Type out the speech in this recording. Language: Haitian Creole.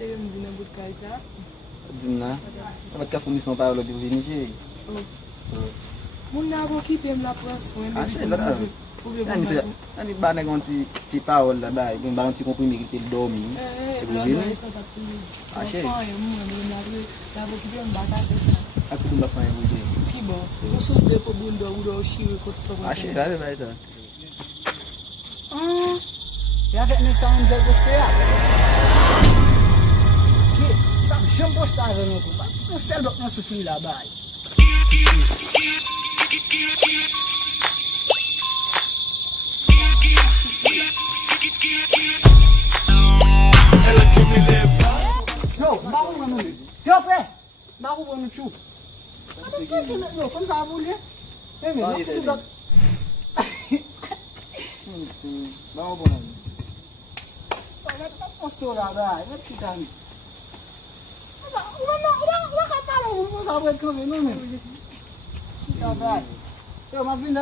essayer de me dire un bout de caïsa. Dis-moi, ça va te faire une parole de venir. Mon nabo qui aime la poisson. Ah, c'est là. On est pas dans tes paroles là-bas, on va un petit comprimé qui te dormi. Ah, chérie. À tout le monde faire un Qui bon, on saute des pour bon ou chire contre ça. Ah, chérie, allez, ça. E avec nek sa mwen jel poste ya. Ki, tam jem poste ave nou kou. Nou sel blok nan soufli la bay. Yo, bakou ban nou. Yo frè, bakou ban nou chou. Ate keke met nou, kon sa abou liye. Eme, nou fou blok. Bakou ban nou. Let not post all that. Let's sit down. What happened? What's our way coming on? Sit down. Yo, my friend,